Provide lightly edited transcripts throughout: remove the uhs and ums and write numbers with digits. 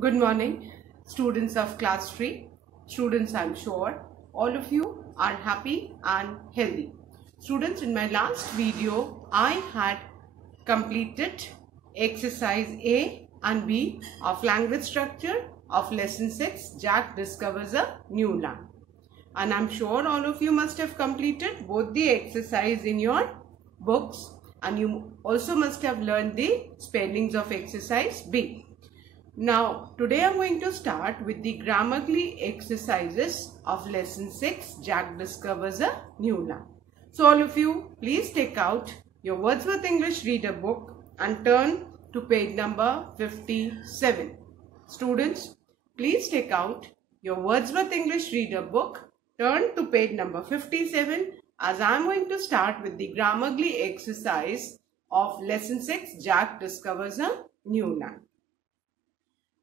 Good morning, students of class 3. Students, I'm sure all of you are happy and healthy. Students, in my last video, I had completed exercise A and B of language structure of lesson 6, Jack discovers a new land. And I'm sure all of you must have completed both the exercise in your books, and you also must have learned the spellings of exercise B. Now, today I'm going to start with the Grammarly exercises of lesson 6, Jack discovers a new land. So all of you, please take out your Wordsworth English Reader book and turn to page number 57. Students, please take out your Wordsworth English Reader book, turn to page number 57, as I'm going to start with the Grammarly exercise of lesson 6, Jack discovers a new land.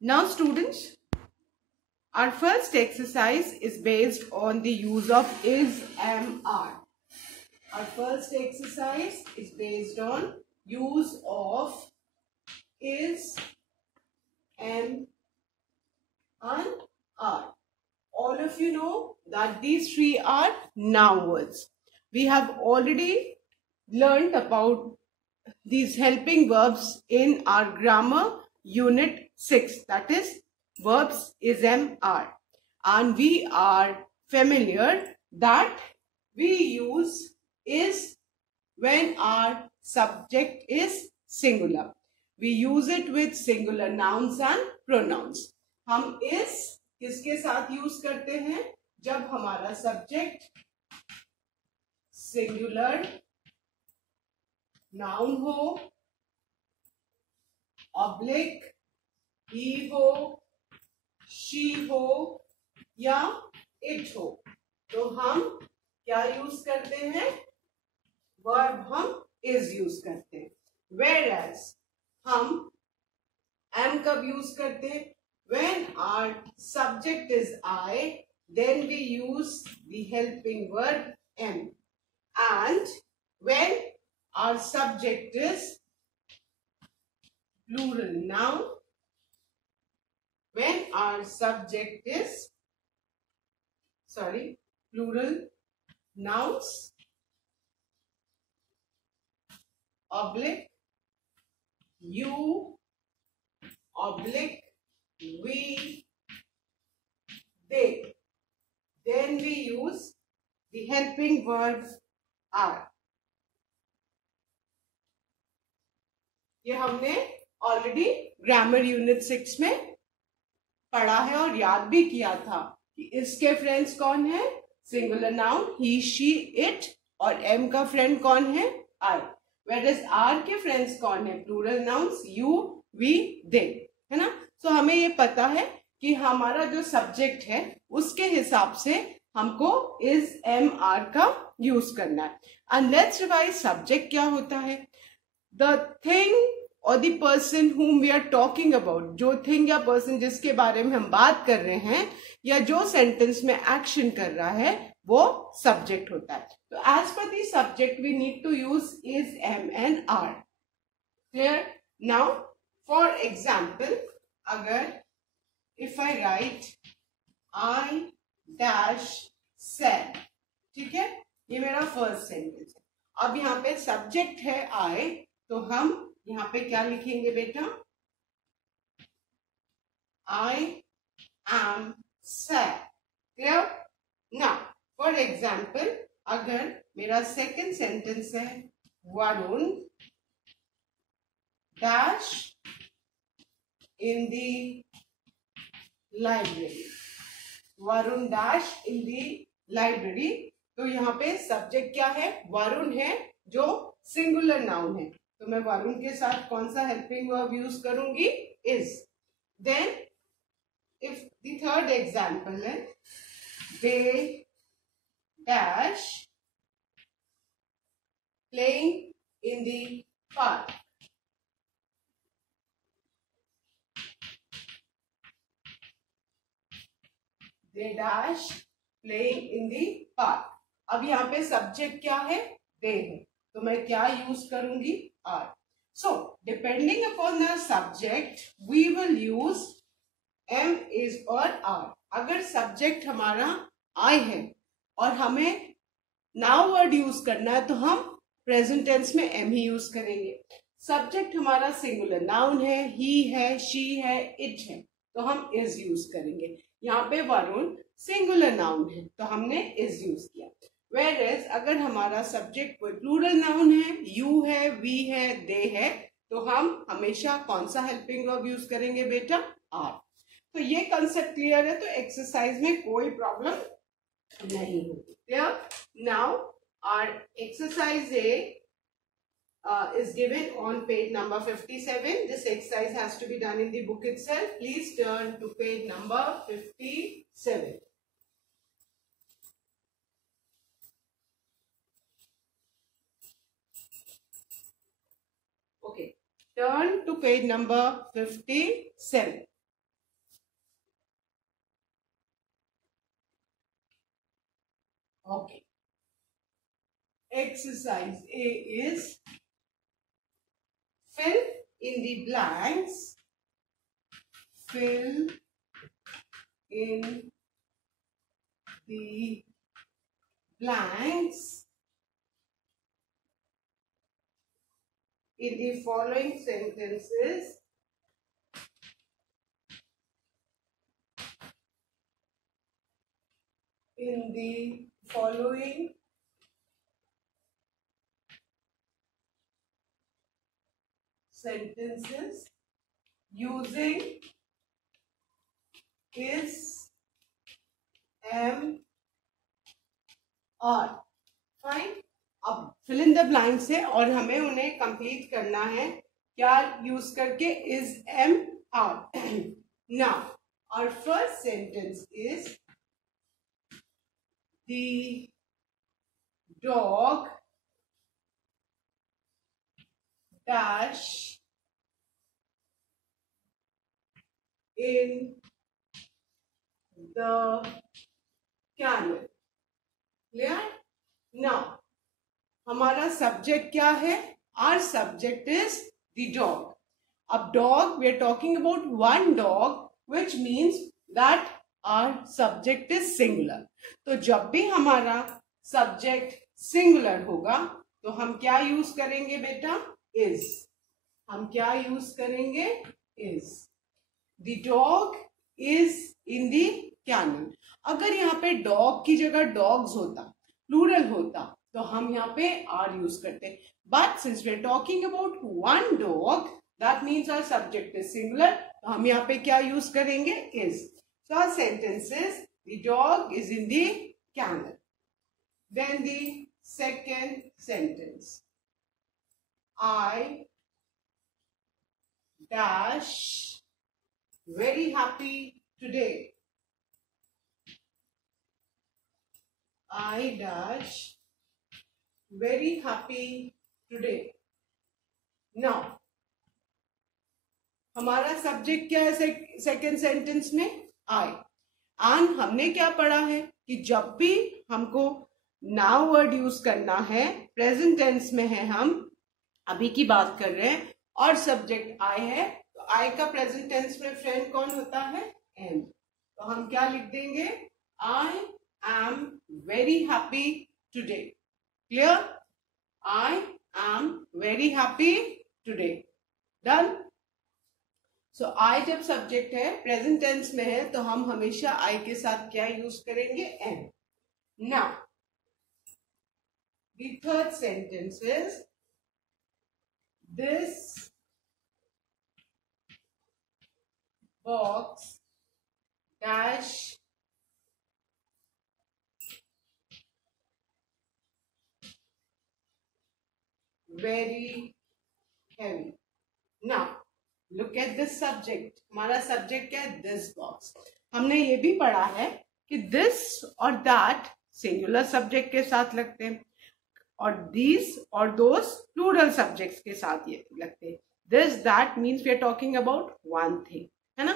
Now students, our first exercise is based on the use of is, am, are. Our first exercise is based on use of is, am, and are. All of you know that these three are noun words. We have already learned about these helping verbs in our grammar unit 6, that is verbs is, am, are, and we are familiar that we use is when our subject is singular. We use it with singular nouns and pronouns. हम is किसके साथ use करते हैं? जब हमारा subject singular noun हो, oblique ही हो, she हो या इट हो, तो हम क्या यूज करते हैं? वर्ब हम इज यूज करते हैं. Whereas हम am कब यूज करते हैं? When our subject is I, then we use the helping verb am. And when our subject is plural noun, when our subject is, plural nouns, oblique, you, oblique, we, they, then we use the helping verb are. ये हमने already grammar unit 6 में पढ़ा है और याद भी किया था कि इसके फ्रेंड्स कौन है? Singular noun he, she, it, और एम का फ्रेंड कौन है? आई. वेयरएज आर के फ्रेंड्स कौन है? प्लूरल नाउन्स यू, वी, दे, है ना. सो हमें ये पता है कि हमारा जो सब्जेक्ट है उसके हिसाब से हमको इज, एम, आर का यूज करना है. And let's revise. सब्जेक्ट क्या होता है? द थिंग और the person whom we are talking about, जो थिंग या पर्सन जिसके बारे में हम बात कर रहे हैं या जो सेंटेंस में एक्शन कर रहा है वो सब्जेक्ट होता है. तो as per the subject we need to use is, am and are. Clear? Now for example, अगर if I write I dash said, ठीक है, ये मेरा फर्स्ट सेंटेंस है. अब यहाँ पे सब्जेक्ट है आई, तो हम यहाँ पे क्या लिखेंगे बेटा? I am sad. Clear? Now for example, अगर मेरा सेकेंड सेंटेंस है Varun dash in the library, Varun dash in the library, तो यहाँ पे सब्जेक्ट क्या है? वरुण है, जो सिंगुलर नाउन है, तो मैं वरुण के साथ कौन सा हेल्पिंग वर्ब यूज करूंगी? Is. Then if the third example है they dash playing in the park, they dash playing in the park. अब यहाँ पे सब्जेक्ट क्या है? दे है, तो मैं क्या यूज करूंगी? Are. So, depending upon the subject, we will use am, is और आर। अगर सब्जेक्ट हमारा आई है और हमें नाउ वर्ड यूज करना है तो हम प्रेजेंट टेंस में एम ही यूज करेंगे। सब्जेक्ट हमारा सिंगुलर नाउन है, ही है, शी है, इट है, तो हम इज यूज करेंगे। यहाँ पे वरुण सिंगुलर नाउन है तो हमने इज यूज किया। वेयरएज अगर हमारा सब्जेक्ट कोई प्लूरल नाउन है, यू है, वी है, दे है, तो हम हमेशा कौन सा हेल्पिंग वर्ब यूज करेंगे बेटा? आर। तो ये कंसेप्ट क्लियर है, तो एक्सरसाइज में कोई प्रॉब्लम नहीं होगी। Now our exercise A is given on page number 57. This exercise has to be done in the book itself. Please turn to page number 57. Okay, turn to page number 57. Okay. Exercise A is fill in the blanks. Fill in the blanks in the following sentences. In the following sentences using is, am, are. Fine. अब fill in the blanks है और हमें उन्हें complete करना है क्या use करके? Is, am, are. Now our first sentence is the dog dash in the canal. Clear? Now हमारा सब्जेक्ट क्या है? Our subject is the dog. अब dog, we are talking about one dog, which means that our subject is singular. तो जब भी हमारा subject singular होगा तो हम क्या यूज करेंगे बेटा? इज। हम क्या यूज करेंगे? Is. The dog is in the canal. अगर यहाँ पे डॉग की जगह डॉग्स होता, प्लूरल होता, तो हम यहाँ पे आर यूज करते। But since we are talking about one dog, that means our subject is singular, तो हम यहाँ पे क्या यूज करेंगे? Is. So our sentence is the dog is in the canal. Then the second sentence, I dash very happy today. I dash very happy today. Now हमारा subject क्या है second sentence में? I. एंड हमने क्या पढ़ा है कि जब भी हमको नाउ वर्ड यूज करना है, प्रेजेंट टेंस में है, हम अभी की बात कर रहे हैं, और सब्जेक्ट आई है, तो आई का प्रेजेंट टेंस में फ्रेंड कौन होता है? एम। तो हम क्या लिख देंगे? I am very happy today. Clear? I am very happy today. Done. So I जब सब्जेक्ट है, प्रेजेंट टेंस में है, तो हम हमेशा आई के साथ क्या यूज करेंगे? Am. Now the third sentence is this box dash very heavy. Now look at this subject. हमारा सब्जेक्ट क्या है? this box. हमने ये भी पढ़ा है कि this और that सिंगुलर सब्जेक्ट के साथ लगते हैं और these और those प्लूरल सब्जेक्ट्स के साथ ये लगते हैं। this that means we are talking about one thing, है ना?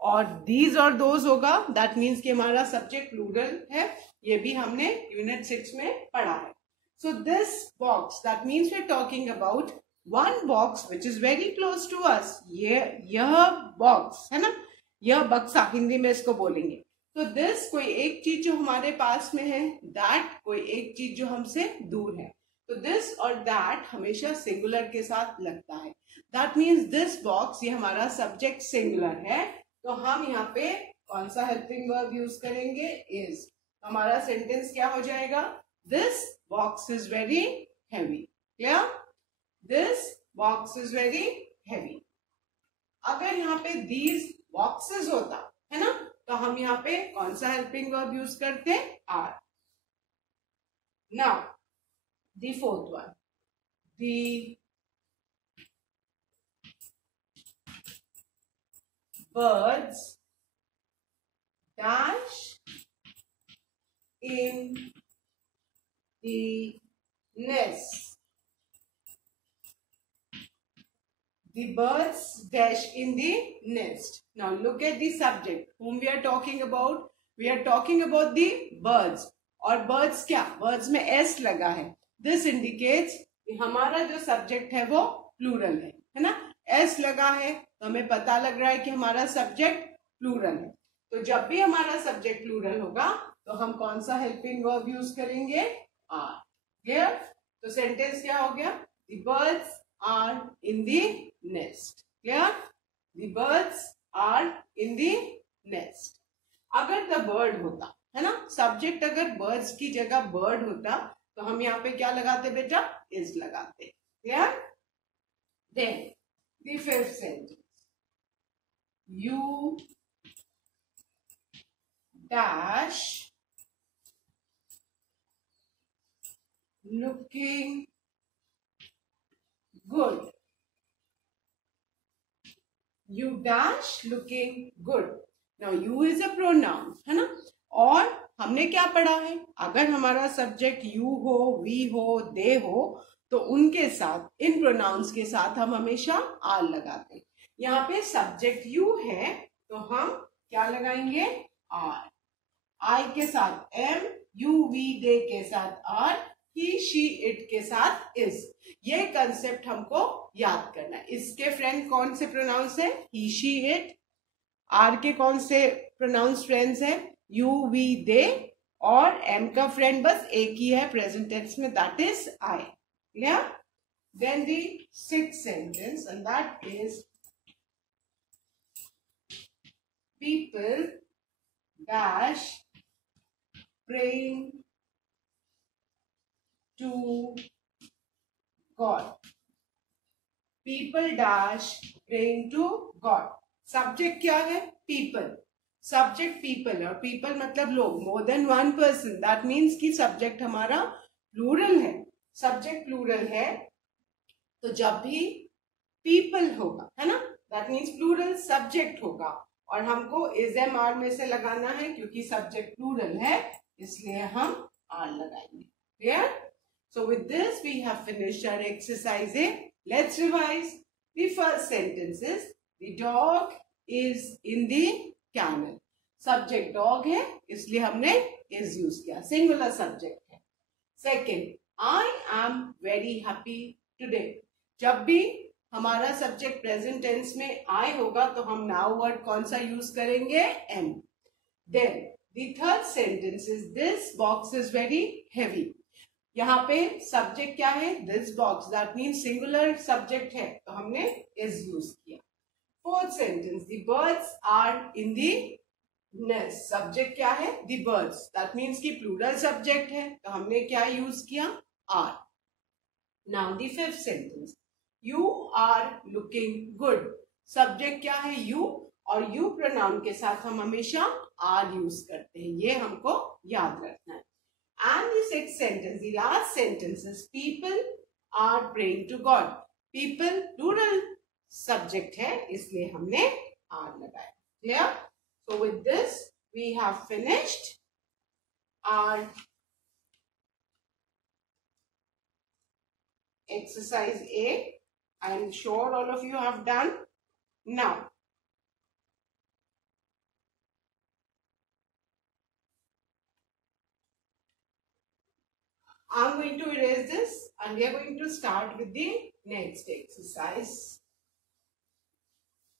और these और those होगा, that means कि हमारा सब्जेक्ट प्लूरल है। ये भी हमने यूनिट 6 में पढ़ा है। so this box, that means we are talking about one box which is very close to us. यह बॉक्स है ना, यह बक्सा, हिंदी में इसको बोलेंगे। तो दिस कोई एक चीज जो हमारे पास में है, दैट कोई एक चीज जो हमसे दूर है। तो दिस और दैट हमेशा सिंगुलर के साथ लगता है। दैट मीन्स दिस बॉक्स, ये हमारा सब्जेक्ट सिंगुलर है, तो हम यहाँ पे कौन सा हेल्पिंग वर्ब यूज करेंगे, इज। हमारा सेंटेंस क्या हो जाएगा, this box is very heavy. Clear, this box is very heavy. अगर यहाँ पे दीज बॉक्सेस होता है ना, तो हम यहाँ पे कौन सा हेल्पिंग वर्ब यूज करते, are. Now the fourth one, the birds dash in the nest. The birds dash in the nest. Now look at the subject whom we are talking about. We are talking about the birds. और birds क्या, birds में s लगा है. This indicates कि हमारा जो subject है वो plural है ना. s लगा है तो हमें पता लग रहा है कि हमारा subject plural है. तो जब भी हमारा subject plural होगा तो हम कौन सा helping verb use करेंगे, are. Clear? तो sentence क्या हो गया, the birds are in the nest. Clear? The birds are in the nest. अगर the bird होता है ना, सब्जेक्ट अगर birds की जगह bird होता तो हम यहाँ पे क्या लगाते बेटा, is लगाते. Clear? Then the fifth sentence, you dash looking good. You dash looking good. Now you is a pronoun है ना, और हमने क्या पढ़ा है, अगर हमारा सब्जेक्ट you हो, we हो, they हो, तो उनके साथ, इन प्रोनाउंस के साथ हम हमेशा are लगाते हैं. यहाँ पे सब्जेक्ट you है तो हम क्या लगाएंगे, are. I के साथ am, you, we, they के साथ are, he, she, it के साथ is. ये कंसेप्ट हमको याद करना है. इसके फ्रेंड कौन से प्रोनाउंस है, he, she, it. आर के कौन से प्रोनाउंस फ्रेंड्स है, यू, वी, दे. और एम का फ्रेंड बस एक ही है प्रेजेंट टेंस में, that is I. Clear? Then the sixth sentence and that is people dash praying to God. People dash praying to God. Subject क्या है, पीपल. सब्जेक्ट पीपल, और पीपल मतलब लोग, more than one person. That means कि subject हमारा plural है. Subject plural है तो जब भी पीपल होगा है ना, दैट मीन्स प्लूरल सब्जेक्ट होगा, और हमको इज एम आर में से लगाना है क्योंकि सब्जेक्ट प्लूरल है, इसलिए हम आर लगाएंगे. Clear? So with this we have finished our exercise A. Let's revise. The first sentence is The dog is in the kennel. Subject dog है इसलिए हमने is यूज किया, सिंगुलर सब्जेक्ट है. Second, I am very happy today. जब भी हमारा subject present tense में I होगा तो हम नाउ वर्ड कौन सा यूज करेंगे, am. Then the third sentence is this box is very heavy. यहाँ पे सब्जेक्ट क्या है, this box. That means singular subject है तो हमने is यूज किया. Fourth sentence, the birds are in the nest. Subject क्या है, the birds. That means कि प्लूरल सब्जेक्ट है तो हमने क्या यूज किया, are. Now the fifth sentence, you are looking good. Subject क्या है, you, और you प्रोनाउन के साथ हम हमेशा are यूज करते हैं, ये हमको याद रखना है. And the sixth sentence, the last sentence is people are praying to God. People plural subject है इसलिए हमने आर लगाया. Clear? So with this we have finished our exercise A. I am sure all of you have done. Now I am going to erase this and we are going to start with the next exercise.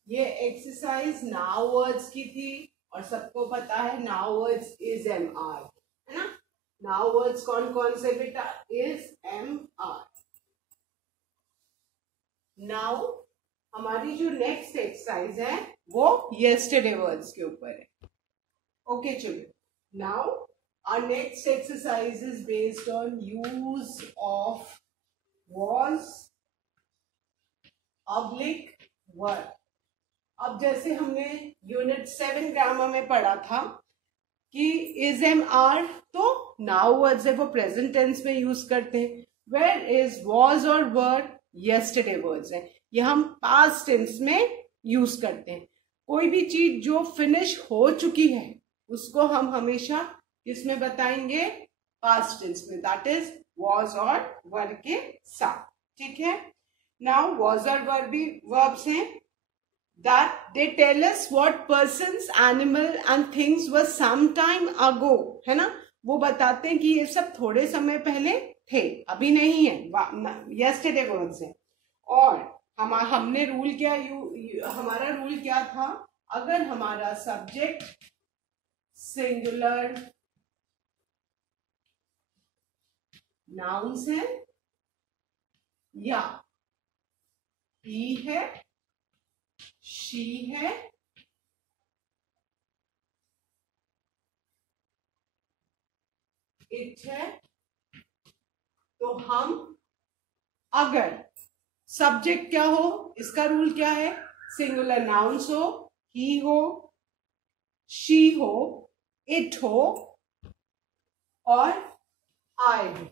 ये exercise now words की थी और सबको पता है now words is am are, है ना। Now words कौन कौन से बेटा, इज एम आर। नाउ हमारी जो नेक्स्ट एक्सरसाइज है वो यस्टरडे वर्ड्स के ऊपर है। ओके चलिए, now our next exercise is based on use of was oblique were। अब जैसे हमने यूनिट 7 ग्रामर में पढ़ा था कि इज एम आर तो नाउ वर्ड्स है वो प्रेजेंट टेंस में यूज करते हैं, वेयर इज वॉज और वर यस्टरडे वर्ड्स है, ये हम पास्ट टेंस में यूज करते हैं। कोई भी चीज जो फिनिश हो चुकी है उसको हम हमेशा किसमें बताएंगे, पास्ट टेंस में, दैट इज वॉज और वर के साथ, ठीक है। नाउ वॉज और वर भी वर्ब्स हैं that they tell us what persons, animal and things were some time ago, है ना। वो बताते हैं कि ये सब थोड़े समय पहले थे, अभी नहीं है, yesterday words है। और हमने रूल क्या हमारा रूल क्या था, अगर हमारा सब्जेक्ट सिंगुलर नाउन्स है या ही है, शी है, इट है, तो हम अगर सब्जेक्ट क्या हो, इसका रूल क्या है, सिंगुलर नाउन्स हो, ही हो, शी हो, इट हो और आई हो।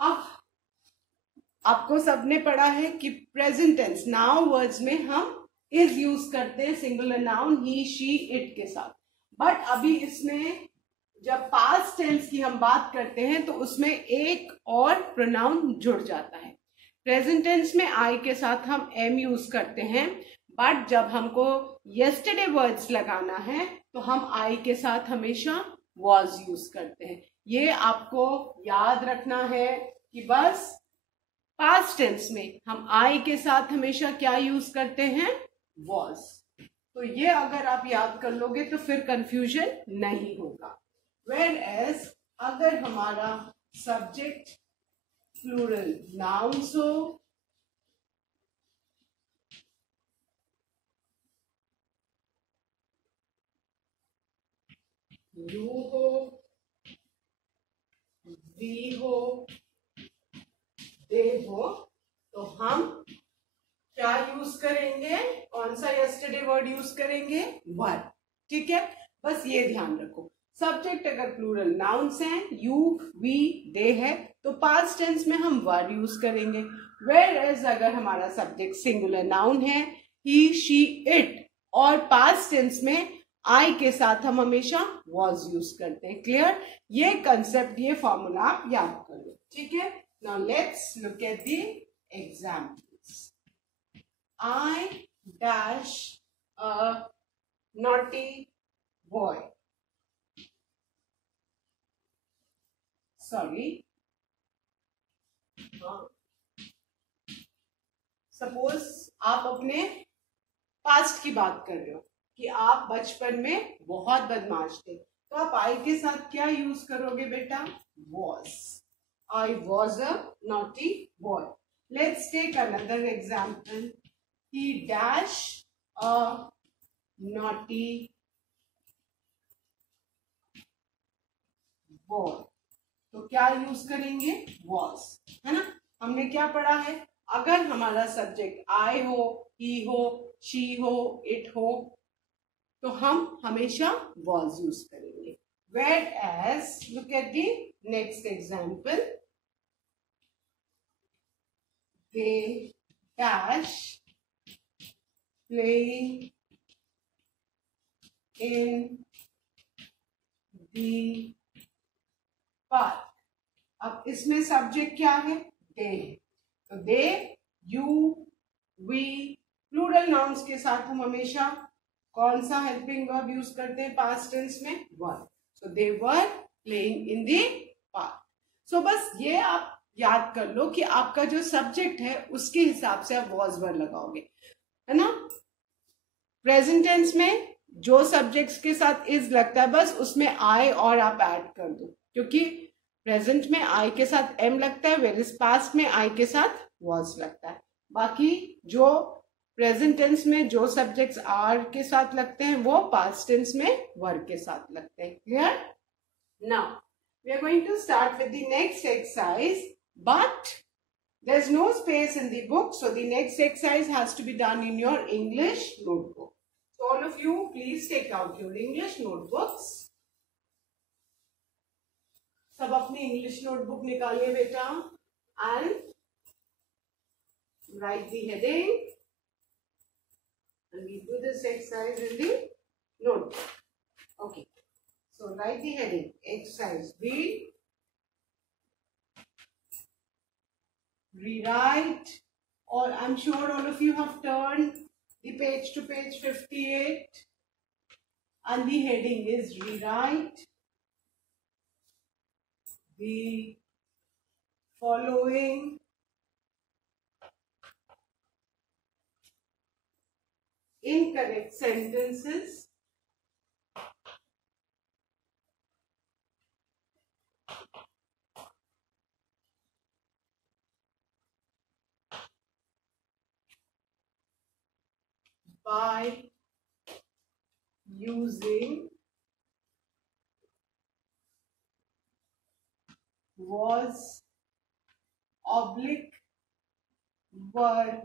अब आपको सबने पढ़ा है कि प्रेजेंट टेंस नाउ वर्ड्स में हम इज यूज करते हैं singular noun he, she, it के साथ, बट अभी इसमें जब पास्ट टेंस की हम बात करते हैं तो उसमें एक और प्रोनाउन जुड़ जाता है। प्रेजेंट टेंस में आई के साथ हम एम यूज करते हैं, बट जब हमको यस्टरडे वर्ड्स लगाना है तो हम आई के साथ हमेशा वॉज यूज करते हैं। ये आपको याद रखना है कि बस पास्ट टेंस में हम आई के साथ हमेशा क्या यूज करते हैं, वॉज। तो ये अगर आप याद कर लोगे तो फिर कंफ्यूजन नहीं होगा। वेयर एज अगर हमारा सब्जेक्ट प्लूरल नाउन्स हो, यू हो, वी हो, दे हो, तो हम क्या यूज करेंगे, कौन सा यस्टरडे वर्ड यूज करेंगे, वर, ठीक है। बस ये ध्यान रखो, सब्जेक्ट अगर प्लूरल नाउन्स हैं, यू, वी, दे है, तो पास्ट टेंस में हम वर यूज करेंगे। वेयर एज अगर हमारा सब्जेक्ट सिंगुलर नाउन है, ही, शी, इट, और पास्ट टेंस में आई के साथ हम हमेशा वॉज यूज करते हैं। क्लियर, ये कंसेप्ट, ये फॉर्मूला आप याद कर लो, ठीक है। Now let's look at the examples. I dash a naughty boy. Sorry. Suppose आप अपने पास्ट की बात कर रहे हो कि आप बचपन में बहुत बदमाश थे, तो आप आई के साथ क्या यूज करोगे बेटा, was। I was a naughty boy. Let's take another example. He dashed a naughty boy. तो क्या यूज करेंगे, was, है ना। हमने क्या पढ़ा है, अगर हमारा सब्जेक्ट आई हो, ही हो, शी हो, इट हो, तो हम हमेशा was यूज करेंगे। Whereas, look at the next example. They dash playing in the park. अब इसमें सब्जेक्ट क्या है, दे है, तो दे, यू, वी, प्लूरल नाउन्स के साथ हम हमेशा कौन सा हेल्पिंग वर्ब यूज करते हैं पास्ट टेंस में, were. So they were playing in the park. So बस ये आप याद कर लो कि आपका जो सब्जेक्ट है उसके हिसाब से आप वॉज वर लगाओगे। है ना। प्रेजेंट टेंस में जो सब्जेक्ट्स के साथ इज लगता है बस उसमें आई और आप ऐड कर दो, क्योंकि प्रेजेंट में आई के साथ एम लगता है, वेरिस पास्ट में आई के साथ वॉज लगता है। बाकी जो प्रेजेंट टेंस में जो सब्जेक्ट्स आर के साथ लगते हैं वो पास्ट टेंस में वर के साथ लगते हैं। Clear? Now we are going to start with the next exercise, but there's no space in the book, so the next exercise has to be done in your English notebook. So all of you, please take out your English notebooks. सब अपनी English notebook निकालिए बेटा and write the heading, and we do this exercise in the notebook. Okay, so write the heading exercise B. Rewrite, or I'm sure all of you have turned the page to page 58 and the heading is rewrite the following incorrect sentences by using was, oblique, were,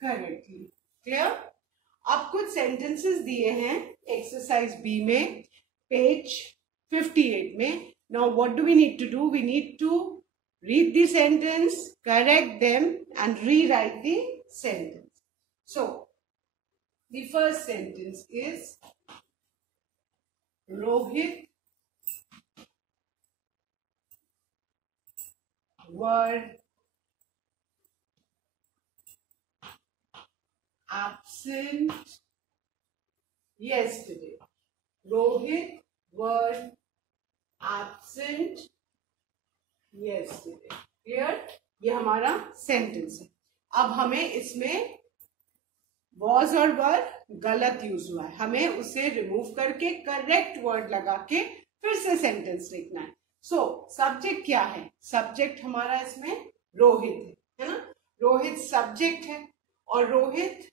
correctly. Clear? अब कुछ sentences दिए हैं exercise B में page 58 में. Now what do we need to do? We need to read the sentence, correct them and rewrite the sentence. So the first sentence is Rohit were absent yesterday. Rohit were absent yesterday. Clear? ये हमारा sentence है. अब हमें इसमें was और were गलत use हुआ है, हमें उसे रिमूव करके करेक्ट वर्ड लगा के फिर से सेंटेंस लिखना है. सो सब्जेक्ट क्या है? सब्जेक्ट हमारा इसमें रोहित है ना. रोहित सब्जेक्ट है और Rohit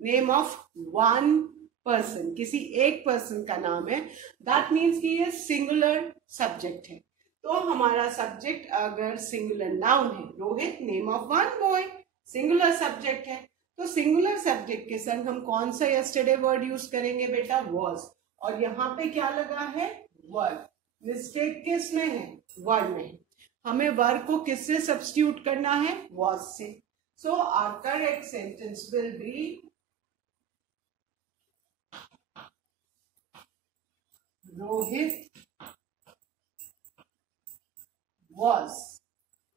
name of one person, किसी एक पर्सन का नाम है. दैट मीन्स कि ये सिंगुलर सब्जेक्ट है. तो हमारा सब्जेक्ट अगर सिंगुलर नाउन है, Rohit name of one boy singular subject है, तो सिंगुलर सब्जेक्ट के संग हम कौन सा यस्टरडे वर्ड यूज करेंगे बेटा? वॉज. और यहाँ पे क्या लगा है? वर. मिस्टेक किस में है? वर में है. हमें वर को किससे सब्स्टिट्यूट करना है? वॉज से. So our correct sentence will be Rohit was.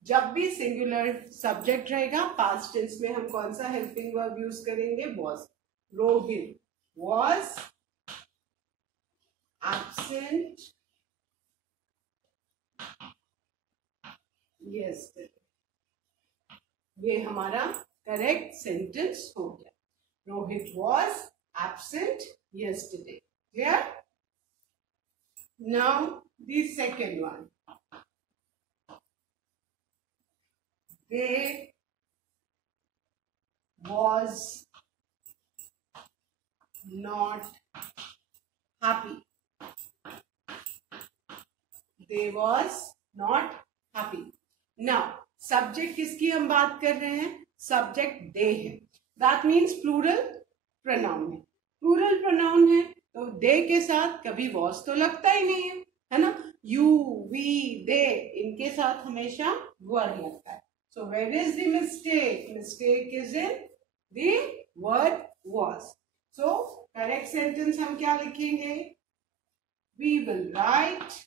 जब भी सिंगुलर सब्जेक्ट रहेगा पास्ट टेंस में हम कौन सा हेल्पिंग वर्ब यूज करेंगे? Was. Rohit was absent yesterday. ये हमारा करेक्ट सेंटेंस हो गया. Rohit was absent yesterday. Clear? Now the second one. They was not happy. They was not happy. Now, subject किसकी हम बात कर रहे हैं? Subject they है. That means plural pronoun है. Plural pronoun है तो they के साथ कभी was तो लगता ही नहीं है ना. You, we, they इनके साथ हमेशा were लगता है. So where is the mistake? Mistake is in the word was. So correct sentence हम क्या लिखेंगे? We will write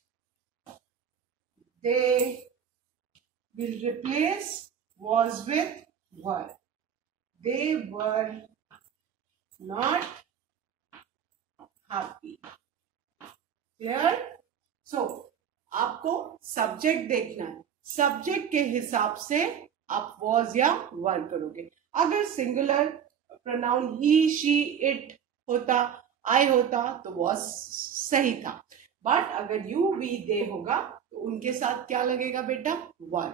they will replace was with were. They were not happy. Clear? So आपको subject देखना है, subject के हिसाब से आप वॉज या वर करोगे। अगर singular pronoun he, she, it होता, आई होता तो वॉज सही था, बट अगर यू, वी, दे होगा तो उनके साथ क्या लगेगा बेटा, वर।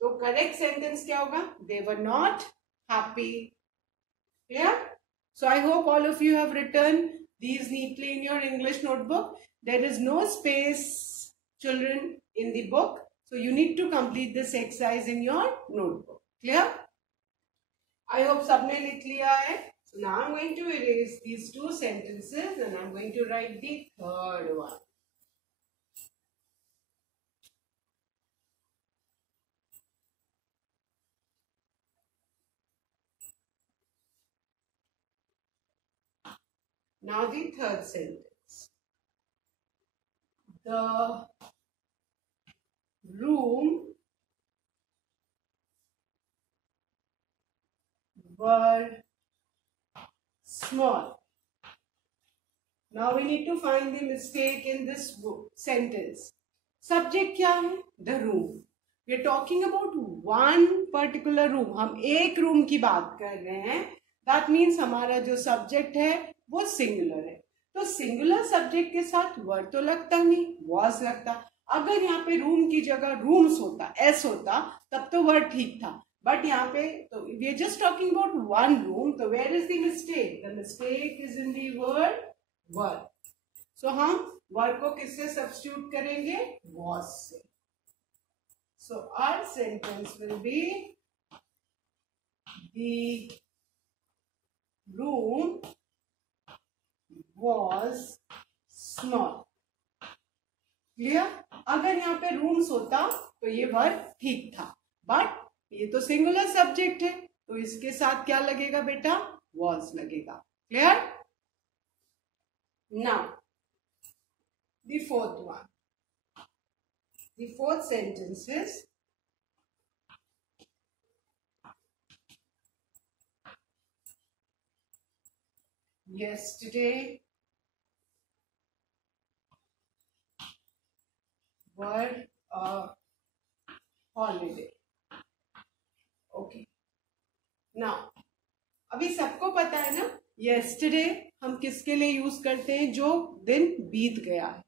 तो करेक्ट सेंटेंस क्या होगा, they were not happy. Clear? So I hope all of you have written these neatly in your English notebook. There is no space, children, in the book. So you need to complete this exercise in your notebook. Clear? I hope sabne likh liya hai. So now I'm going to erase these two sentences and I'm going to write the third one. Now the third sentence. The room were small. Now we need to find the mistake in this sentence. Subject क्या है? The room. We are talking about one particular room. हम एक room की बात कर रहे हैं. That means हमारा जो subject है वो singular है. तो singular subject के साथ word तो लगता नहीं, was लगता. अगर यहाँ पे रूम की जगह rooms होता, s होता, तब तो word ठीक था. बट यहाँ पे तो we are just talking about one room. तो where is the mistake? The mistake is in the word were. So हम were को किससे substitute करेंगे? Was से. So our sentence will be the room was small. Clear? अगर यहाँ पे rooms होता तो ये वर्ड ठीक था, बट ये तो सिंगुलर सब्जेक्ट है तो इसके साथ क्या लगेगा बेटा? वॉज लगेगा. Clear? Now the fourth one. The fourth sentence is yesterday were a holiday. Okay. Now अभी सबको पता है ना, yesterday हम किसके लिए यूज करते हैं? जो दिन बीत गया है.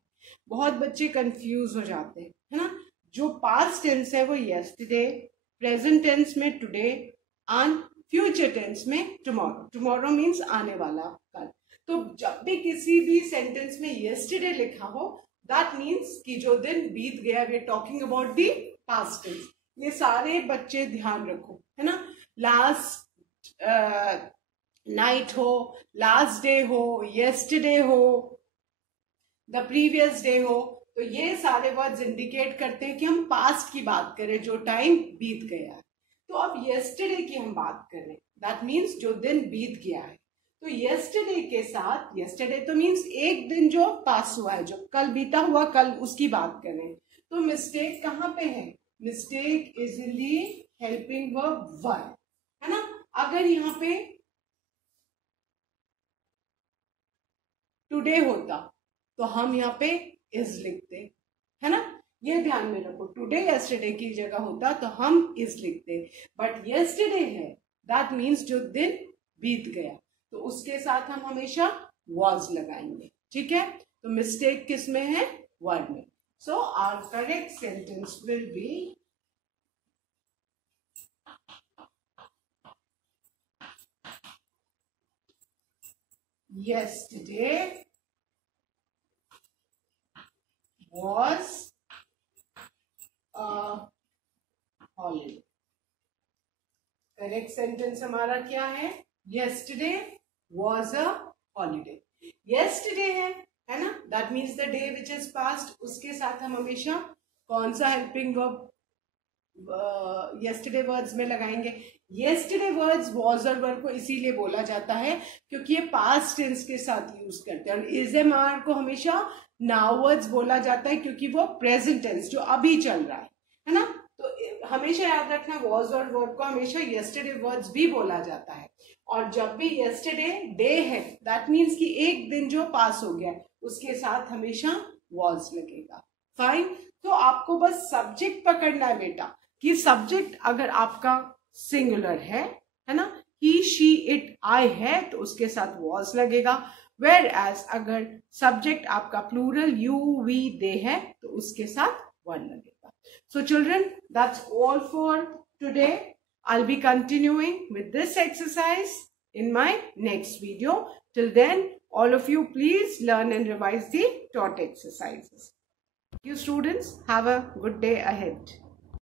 बहुत बच्चे कंफ्यूज हो जाते हैं, है ना. जो पास्ट टेंस है वो yesterday, प्रेजेंट टेंस में today एंड फ्यूचर टेंस में tomorrow. tomorrow मीन्स आने वाला कल. तो जब भी किसी भी सेंटेंस में yesterday लिखा हो, दैट मीन्स कि जो दिन बीत गया. We are talking about the past tense. ये सारे बच्चे ध्यान रखो, है ना. लास्ट नाइट हो, लास्ट डे हो, yesterday हो, द प्रीवियस डे हो, तो ये सारे वर्ड्स इंडिकेट करते हैं कि हम पास्ट की बात करें, जो टाइम बीत गया है. तो अब yesterday की हम बात कर रहे हैं, दैट मीन्स जो दिन बीत गया है. तो yesterday के साथ, yesterday तो मीन्स एक दिन जो पास हुआ है, जो कल बीता हुआ, कल उसकी बात कर रहे हैं. तो मिस्टेक कहाँ पे है? Mistake is in the helping verb were, है ना. अगर यहाँ पे टुडे होता तो हम यहाँ पे इज लिखते, है ना. ये ध्यान में रखो, टुडे yesterday की जगह होता तो हम इज लिखते, बट yesterday है, दैट मीन्स जो दिन बीत गया, तो उसके साथ हम हमेशा was लगाएंगे. ठीक है. तो मिस्टेक किस में है? वर्ड में. So our correct sentence will be yesterday was a holiday. Correct sentence हमारा क्या है? yesterday was a holiday. yesterday है ना, that means the day which is past. उसके साथ हम हमेशा कौन सा हेल्पिंग वर्ब yesterday वर्ड्स में लगाएंगे? yesterday वर्ड्स was और were को इसीलिए बोला जाता है क्योंकि ये पास्ट टेंस के साथ यूज करते हैं. और is am are को हमेशा now वर्ड्स बोला जाता है क्योंकि वो प्रेजेंट टेंस जो अभी चल रहा है ना. तो हमेशा याद रखना, was और were को हमेशा yesterday वर्ड्स भी बोला जाता है. और जब भी yesterday डे है, दैट मीन्स कि एक दिन जो पास हो गया, उसके साथ हमेशा was लगेगा. फाइन. तो आपको बस सब्जेक्ट पकड़ना है बेटा, कि सब्जेक्ट अगर आपका सिंगुलर है ना, ही शी इट आई है, तो उसके साथ वॉज लगेगा। वेयर एज अगर सब्जेक्ट आपका प्लूरल यू वी दे है, तो उसके साथ वन लगेगा। So children, that's all for today. I'll be continuing with this exercise in my next video. Till then, all of you please learn and revise the taught exercises. You students, have a good day ahead.